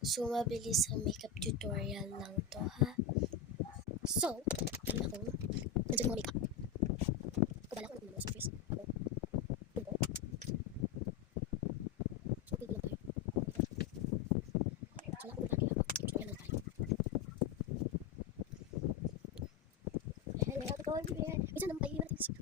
So, mabilis ang makeup tutorial lang to, ha? So, ayun ako. Nandiyan yung mga makeup. Kabala ko ano sa face. Ako. Tuko. So, pili lang tayo. So, wala akong lagi ako. Tutorial lang tayo. Hello, how's it going? Bisa naman tayo natin.